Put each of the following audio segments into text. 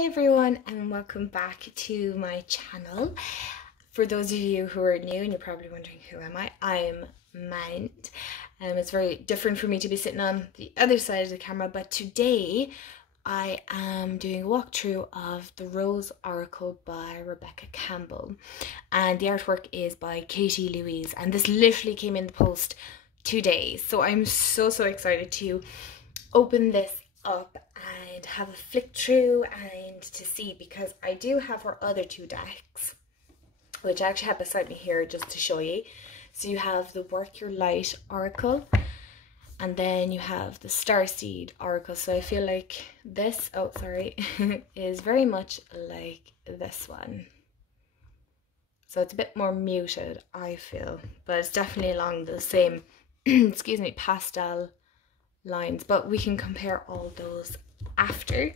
Hi everyone and welcome back to my channel. For those of you who are new and you're probably wondering who am I, I'm Mount. It's very different for me to be sitting on the other side of the camera, but today I am doing a walkthrough of The Rose Oracle by Rebecca Campbell, and the artwork is by Katie Louise, and this literally came in the post today, so I'm so excited to open this up and have a flick through and to see, because I do have her other two decks, which I actually have beside me here just to show you. So you have the Work Your Light Oracle, and then you have the Starseed Oracle. So I feel like this, oh sorry, is very much like this one. So it's a bit more muted, I feel, but it's definitely along the same, excuse me, pastel lines, but we can compare all those after.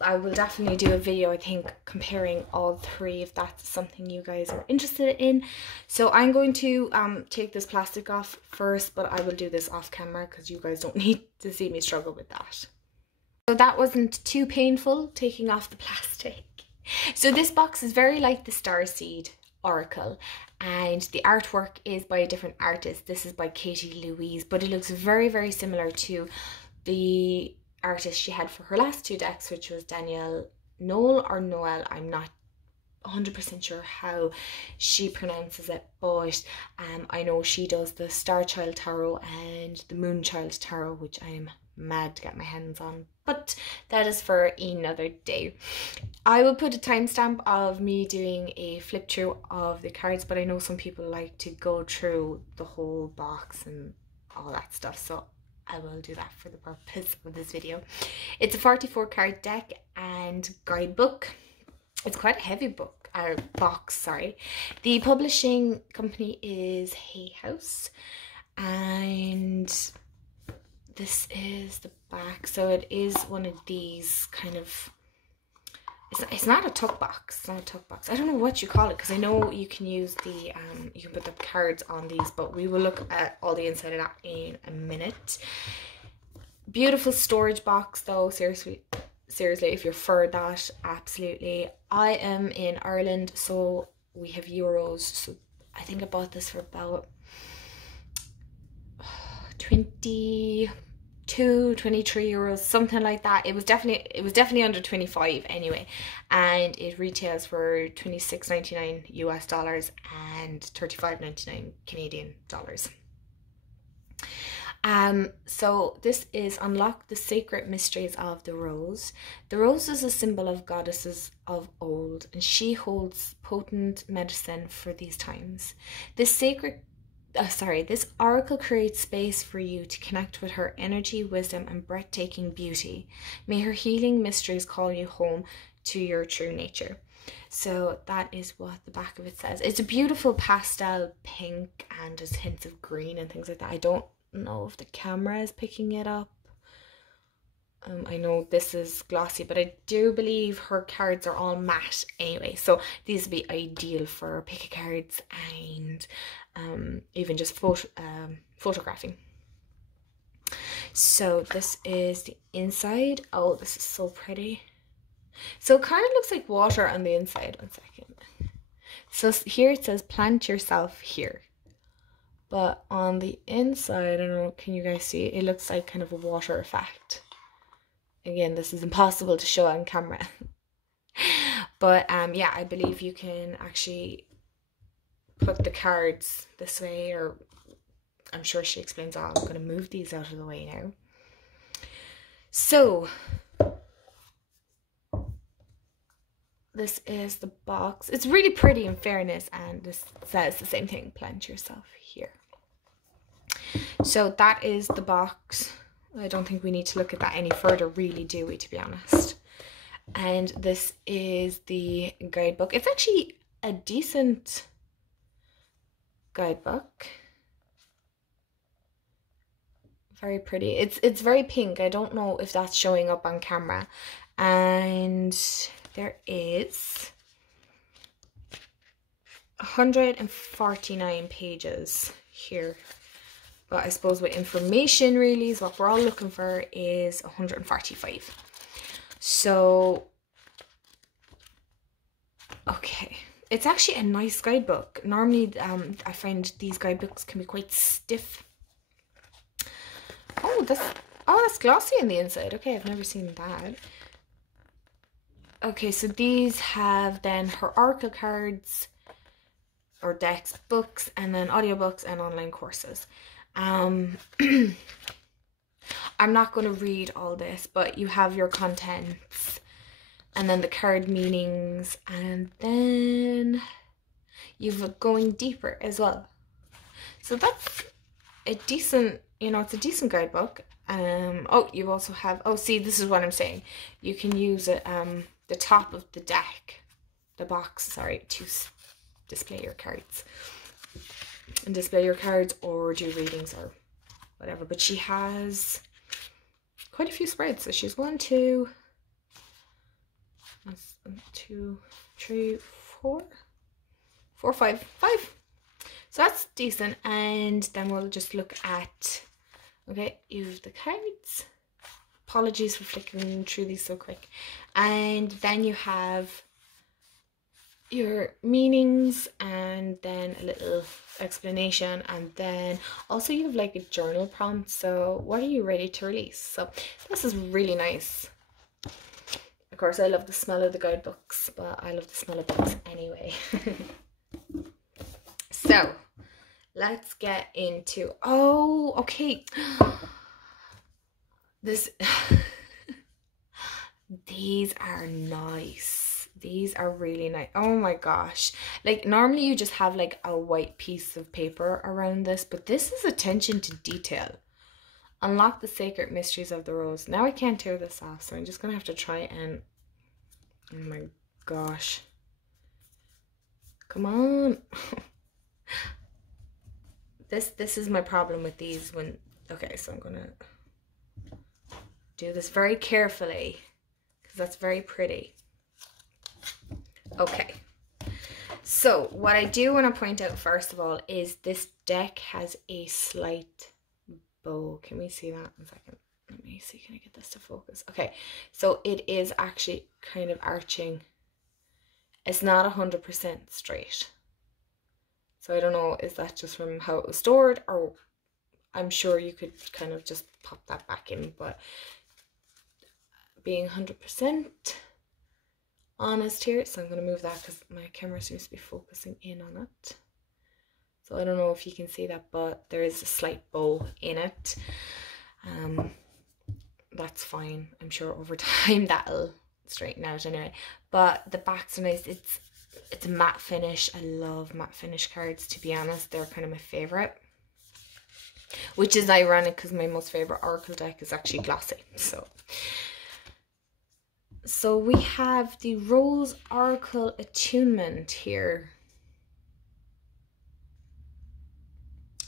I will definitely do a video, I think, comparing all three if that's something you guys are interested in. So I'm going to take this plastic off first, but I will do this off camera because you guys don't need to see me struggle with that. So that wasn't too painful, taking off the plastic. So this box is very like the Starseed Oracle, and the artwork is by a different artist. This is by Katie Louise, but it looks very similar to the artist she had for her last two decks, which was Danielle Noel or Noel. I'm not 100% sure how she pronounces it, but I know she does the Star Child Tarot and the Moon Child Tarot, which I'm mad to get my hands on, but that is for another day. I will put a timestamp of me doing a flip through of the cards, but I know some people like to go through the whole box and all that stuff, so I will do that for the purpose of this video. It's a 44 card deck and guidebook. It's quite a heavy book, or box, sorry. The publishing company is Hay House, and this is the back. So it is one of these kind of, it's not a tuck box, it's not a tuck box. I don't know what you call it, because I know you can use the, you can put the cards on these, but we will look at all the inside of that in a minute. Beautiful storage box though, seriously, if you're for that, absolutely. I am in Ireland, so we have euros, so I think I bought this for about 23 euros, something like that. It was definitely under 25 anyway, and it retails for $26.99 US dollars and $35.99 Canadian dollars. So this is Unlock the Sacred Mysteries of the Rose. The rose is a symbol of goddesses of old, and she holds potent medicine for these times. This oracle creates space for you to connect with her energy, wisdom, and breathtaking beauty. May her healing mysteries call you home to your true nature. So that is what the back of it says. It's a beautiful pastel pink, and there's hints of green and things like that. I don't know if the camera is picking it up. I know this is glossy, but I do believe her cards are all matte anyway, so these would be ideal for pick a cards and even just photographing. So this is the inside. Oh, this is so pretty. So it kind of looks like water on the inside. One second. So here it says plant yourself here, but on the inside, I don't know, can you guys see? It looks like kind of a water effect. Again, this is impossible to show on camera. But yeah, I believe you can actually put the cards this way, or I'm sure she explains all. I'm going to move these out of the way now. So this is the box. It's really pretty in fairness, and this says the same thing, plant yourself here. So that is the box. I don't think we need to look at that any further, really, do we, to be honest? And this is the guidebook. It's actually a decent guidebook. Very pretty. It's very pink. I don't know if that's showing up on camera. And there is 149 pages here. But I suppose with information, really, is what we're all looking for, is 145. So, okay. It's actually a nice guidebook. Normally, I find these guidebooks can be quite stiff. Oh, that's glossy on the inside. Okay, I've never seen that. Okay, so these have then her oracle cards or decks, books, and then audiobooks and online courses. I'm not going to read all this, but you have your contents and then the card meanings, and then you've going deeper as well. So that's a decent, it's a decent guidebook. Oh, you also have, oh, see, this is what I'm saying. You can use it, the top of the deck, the box, sorry, to display your cards. And display your cards or do readings or whatever. But she has quite a few spreads. So she's 1, 2, 3, 4, 5. So that's decent. And then we'll just look at, okay, you have the cards. Apologies for flickering through these so quick. And then you have your meanings and then a little explanation, and then also you have like a journal prompt. So what are you ready to release? So this is really nice. Of course, I love the smell of the guidebooks, but I love the smell of books anyway. So let's get into, oh, okay. These are nice. These are really nice. Oh my gosh. Like normally you just have like a white piece of paper around this, but this is attention to detail. Unlock the sacred mysteries of the rose. Now I can't tear this off, so I'm just gonna have to try and, oh my gosh. Come on. This is my problem with these when, okay, so I'm gonna do this very carefully because that's very pretty. Okay, so what I do want to point out first of all is this deck has a slight bow. Can we see that? 1 second. Let me see, can I get this to focus? Okay, so it is actually kind of arching. It's not 100% straight. So I don't know, is that just from how it was stored, or I'm sure you could kind of just pop that back in, but being 100% honest here, so I'm going to move that because my camera seems to be focusing in on it. So I don't know if you can see that, but there is a slight bow in it. That's fine. I'm sure over time that'll straighten out anyway. But the backs are nice. It's a matte finish. I love matte finish cards, to be honest. They're kind of my favourite. Which is ironic because my most favourite oracle deck is actually glossy. So we have the Rose Oracle Attunement here.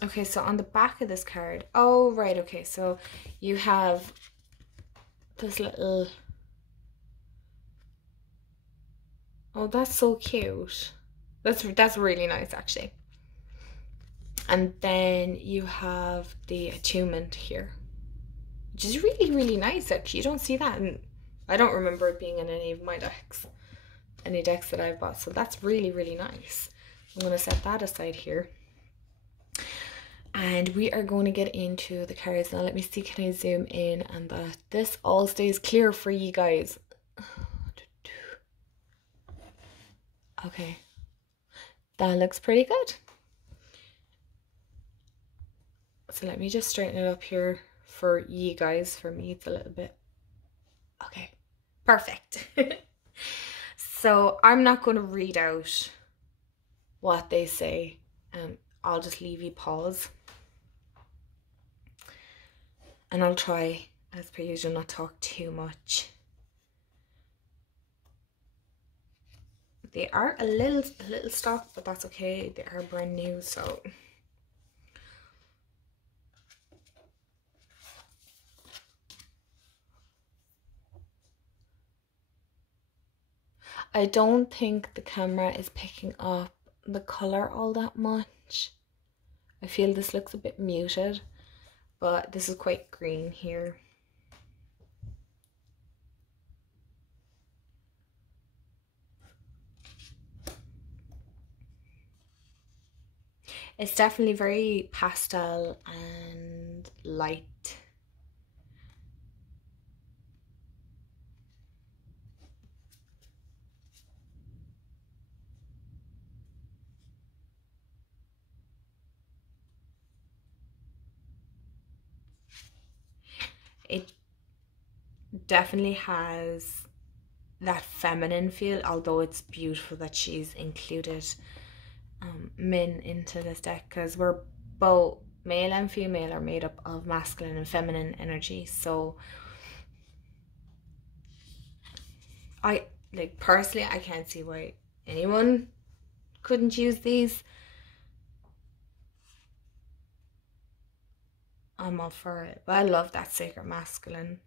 Okay, so on the back of this card, oh right, okay, so you have this little, oh that's so cute. That's really nice actually. And then you have the attunement here, which is really, really nice actually. You don't see that, and I don't remember it being in any of my decks, any decks that I've bought. So that's really, really nice. I'm going to set that aside here. And we are going to get into the cards. Now let me see, can I zoom in and that this all stays clear for you guys. Okay. That looks pretty good. So let me just straighten it up here for you guys. For me, it's a little bit, okay. Perfect. So I'm not going to read out what they say. I'll just leave you pause. And I'll try, as per usual, not talk too much. They are a little stock, but that's okay. They are brand new, so. I don't think the camera is picking up the colour all that much. I feel this looks a bit muted, but this is quite green here. It's definitely very pastel and light. It definitely has that feminine feel, although it's beautiful that she's included Min into this deck, because we're both male and female are made up of masculine and feminine energy. So I like personally, I can't see why anyone couldn't use these. I'm all for it, but I love that sacred masculine,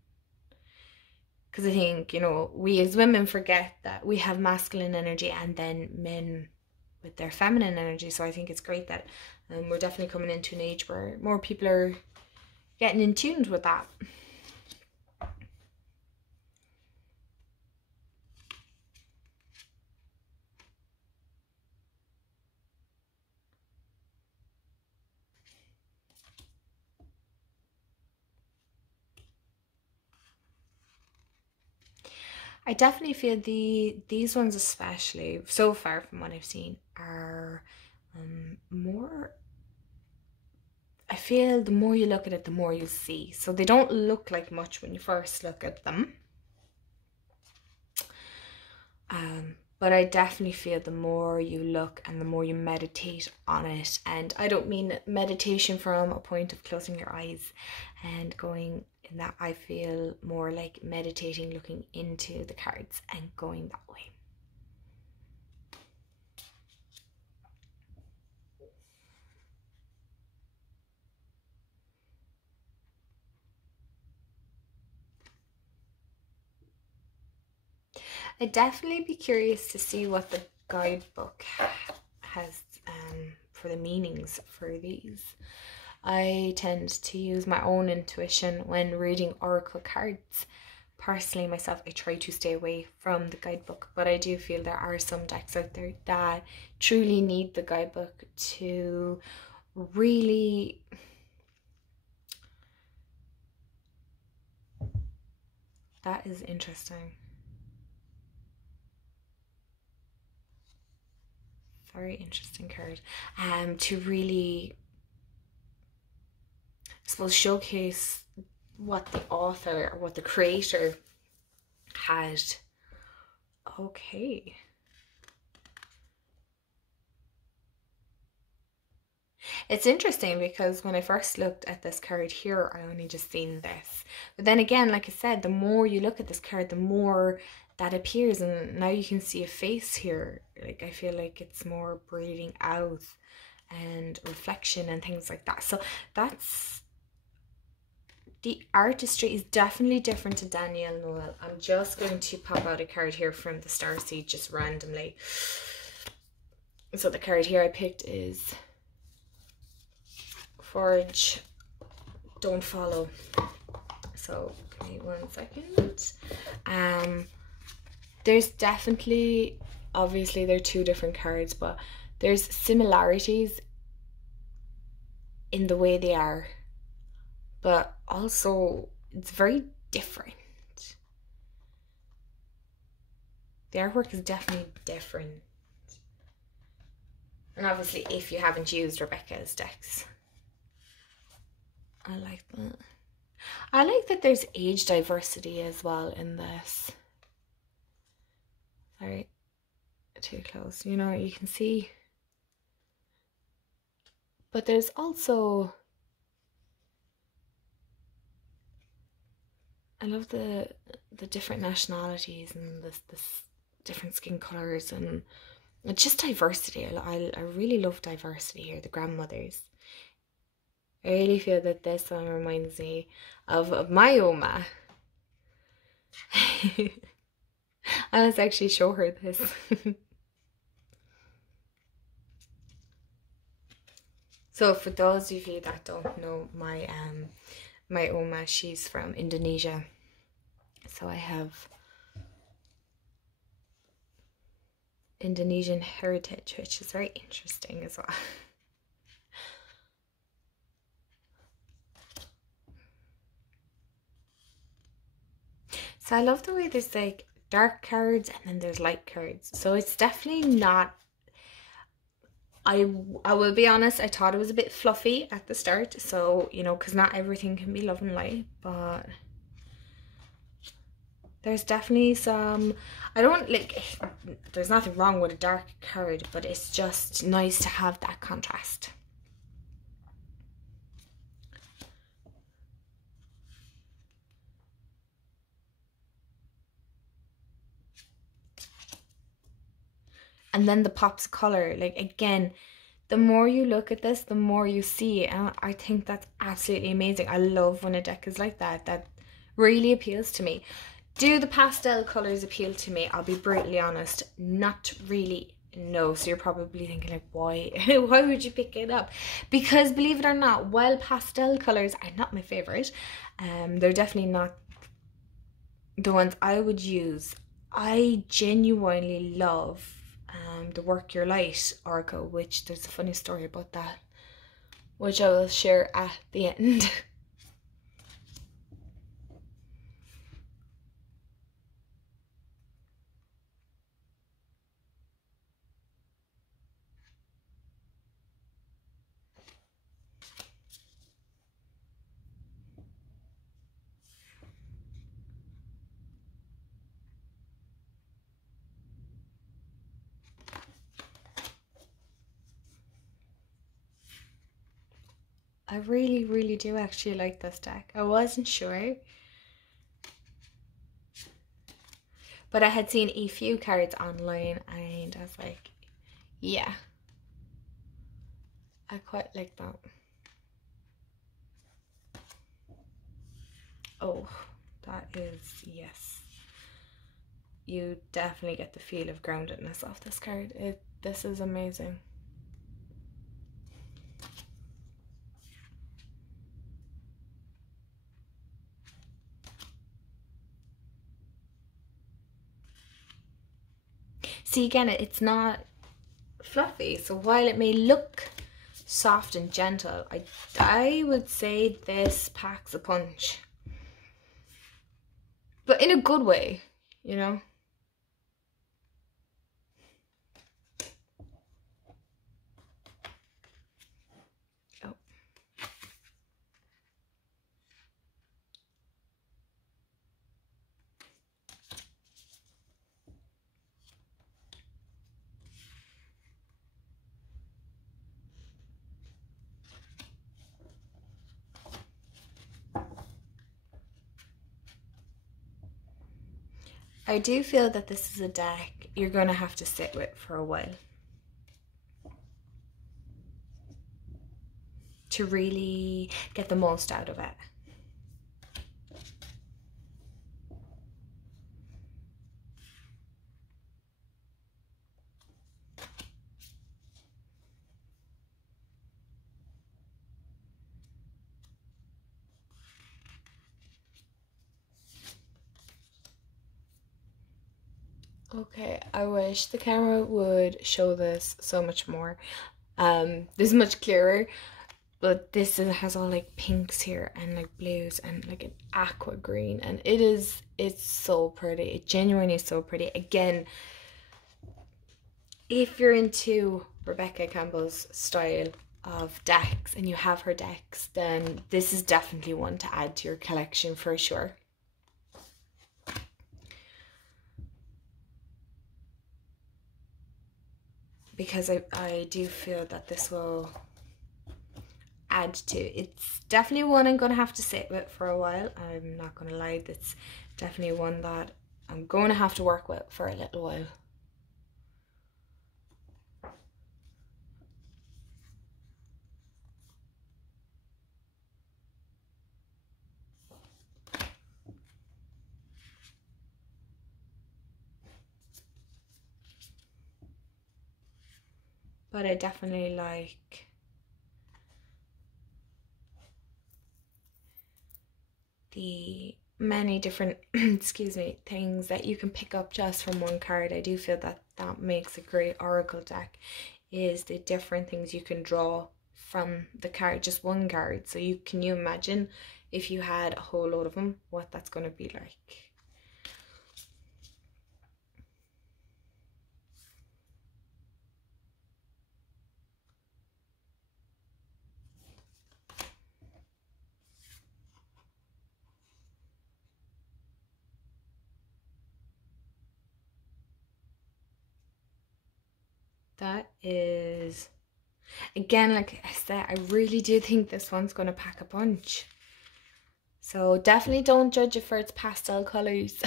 because I think, you know, we as women forget that we have masculine energy and then men with their feminine energy. So I think it's great that we're definitely coming into an age where more people are getting in tuned with that. I definitely feel these ones, especially so far from what I've seen, are more. I feel the more you look at it, the more you see. So they don't look like much when you first look at them. But I definitely feel the more you look and the more you meditate on it, and I don't mean meditation from a point of closing your eyes and going in that. I feel more like meditating, looking into the cards and going that way. I'd definitely be curious to see what the guidebook has for the meanings for these. I tend to use my own intuition when reading oracle cards. Personally, myself, I try to stay away from the guidebook, but I do feel there are some decks out there that truly need the guidebook to really that is interesting. Very interesting card. To really, I suppose, showcase what the author or what the creator had. Okay. It's interesting because when I first looked at this card here, I only just seen this. But then again, like I said, the more you look at this card, the more that appears, and now you can see a face here. Like, I feel like it's more breathing out and reflection and things like that. So that's, the artistry is definitely different to Danielle Noel. I'm just going to pop out a card here from the Starseed just randomly. So the card here I picked is Forge, Don't Follow. So give me 1 second. There's definitely, obviously they're two different cards, but there's similarities in the way they are, but also it's very different. The artwork is definitely different. And obviously if you haven't used Rebecca's decks, I like that. I like that there's age diversity as well in this. Sorry, too close. You know, you can see. But there's also, I love the different nationalities and this different skin colors, and it's just diversity. I really love diversity here. The grandmothers. I really feel that this one reminds me of my Oma. I must actually show her this. So for those of you that don't know, my Oma, she's from Indonesia. So I have Indonesian heritage, which is very interesting as well. So I love the way there's like dark cards and then there's light cards. So it's definitely not, I will be honest, I thought it was a bit fluffy at the start. So, you know, because not everything can be love and light, but there's definitely some, I don't like, there's nothing wrong with a dark card, but it's just nice to have that contrast. And then the pops of color, like again, the more you look at this, the more you see, and I think that's absolutely amazing. I love when a deck is like that. That really appeals to me. Do the pastel colors appeal to me? I'll be brutally honest, not really. No. So you're probably thinking like, why why would you pick it up? Because believe it or not, while pastel colors are not my favorite, they're definitely not the ones I would use. I genuinely love the Work Your Light oracle, which there's a funny story about that, which I will share at the end. I really, really do actually like this deck. I wasn't sure, but I had seen a few cards online and I was like, yeah, I quite like that. Oh, that is, yes. You definitely get the feel of groundedness off this card. This is amazing. See, again, it's not fluffy, so while it may look soft and gentle, I would say this packs a punch, but in a good way, you know. Oh, I do feel that this is a deck you're going to have to sit with for a while to really get the most out of it. Okay, I wish the camera would show this so much more. This is much clearer, but has all like pinks here and like blues and like an aqua green, and it's so pretty. It genuinely is so pretty. Again, if you're into Rebecca Campbell's style of decks and you have her decks, then this is definitely one to add to your collection for sure. Because I do feel that this will add to. It's definitely one I'm going to have to sit with for a while. I'm not going to lie, it's definitely one that I'm going to have to work with for a little while. But I definitely like the many different excuse me, things that you can pick up just from one card. I do feel that that makes a great oracle deck, is the different things you can draw from the card, just one card. So you imagine if you had a whole load of them, what that's going to be like. that is, again, like I said, I really do think this one's going to pack a punch. So definitely don't judge it for its pastel colours.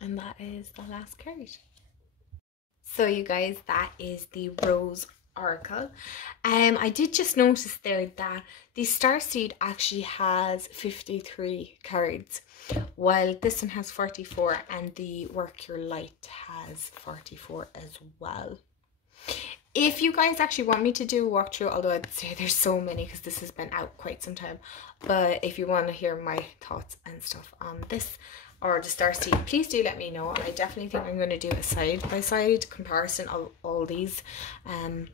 And that is the last card. So you guys, that is the Rose Oracle. I did just notice there that the Starseed actually has 53 cards, while this one has 44, and the Work Your Light has 44 as well. If you guys actually want me to do a walkthrough, although I'd say there's so many because this has been out quite some time, but if you want to hear my thoughts and stuff on this or the Starseed, please do let me know. I definitely think I'm going to do a side-by-side comparison of all these and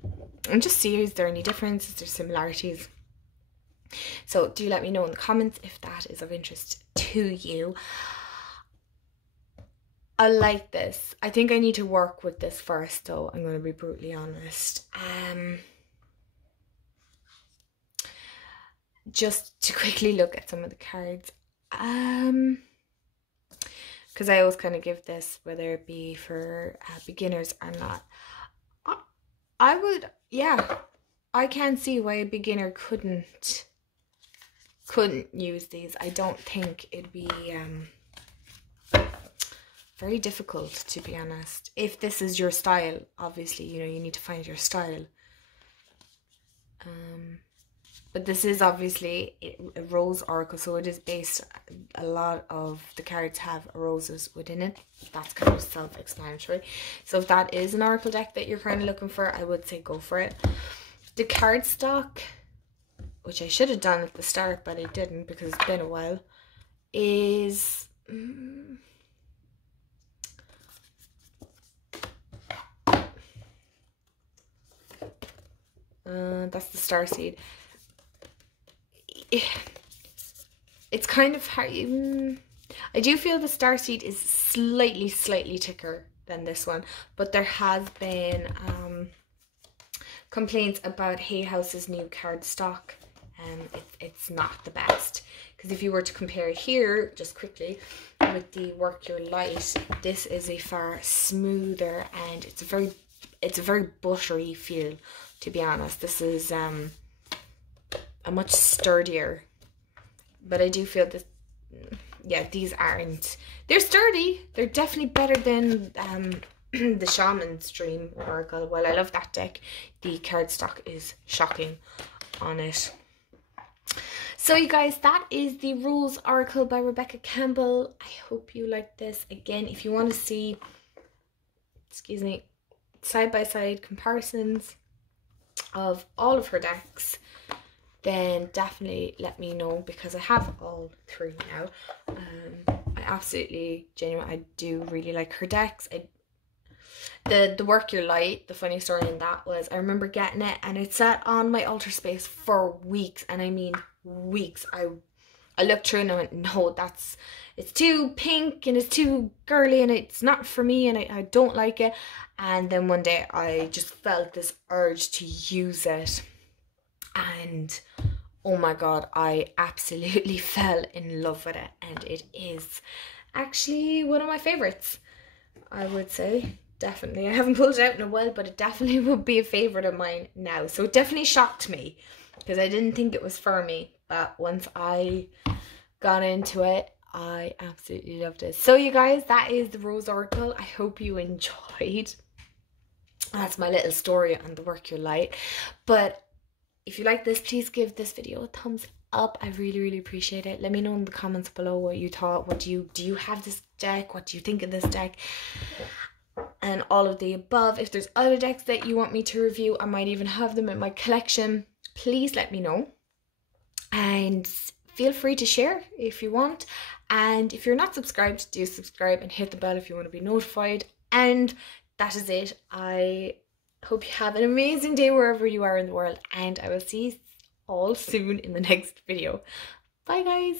just see, is there any difference, is there similarities? So do let me know in the comments if that is of interest to you. I like this. I think I need to work with this first though, I'm going to be brutally honest. Just to quickly look at some of the cards. Because I always kind of give this, whether it be for beginners or not. I would, yeah, I can't see why a beginner couldn't use these. I don't think it'd be very difficult, to be honest. If this is your style, obviously, you know, you need to find your style. But this is obviously a rose oracle, so it is based, a lot of the cards have roses within it. That's kind of self-explanatory. So if that is an oracle deck that you're kind of looking for, I would say go for it. The card stock, which I should have done at the start, but I didn't because it's been a while, is... that's the Starseed. It's kind of hard. I do feel the Starseed is slightly thicker than this one, but there has been complaints about Hay House's new card stock, and it's not the best. Because if you were to compare here, just quickly, with the Work Your Light, this is a far smoother and it's a very buttery feel, to be honest. This is a much sturdier, but I do feel that, yeah, these aren't, they're sturdy, they're definitely better than the Shaman's Dream Oracle. While I love that deck, the card stock is shocking on it. So you guys, that is the Rose Oracle by Rebecca Campbell. I hope you like this. Again, if you want to see, excuse me, side-by-side comparisons of all of her decks, then definitely let me know, because I have all three now. I absolutely, genuinely, I do really like her decks. The Work Your Light, the funny story in that was, I remember getting it and it sat on my altar space for weeks, and I mean weeks. I looked through and I went, no, it's too pink and it's too girly and it's not for me, and I don't like it. And then one day I just felt this urge to use it, and oh my god, I absolutely fell in love with it, and it is actually one of my favorites, I would say. Definitely. I haven't pulled it out in a while, but it definitely would be a favorite of mine now. So it definitely shocked me because I didn't think it was for me, but once I got into it, I absolutely loved it. So you guys, that is the Rose Oracle. I hope you enjoyed. That's my little story on the Work Your Light. But if you like this, please give this video a thumbs up. I really appreciate it. Let me know in the comments below what you thought. What do you have this deck? What do you think of this deck? And all of the above. If there's other decks that you want me to review, I might even have them in my collection. Please let me know. And feel free to share if you want. And if you're not subscribed, do subscribe and hit the bell if you want to be notified. And that is it. I hope you have an amazing day wherever you are in the world, and I will see you all soon in the next video. Bye guys.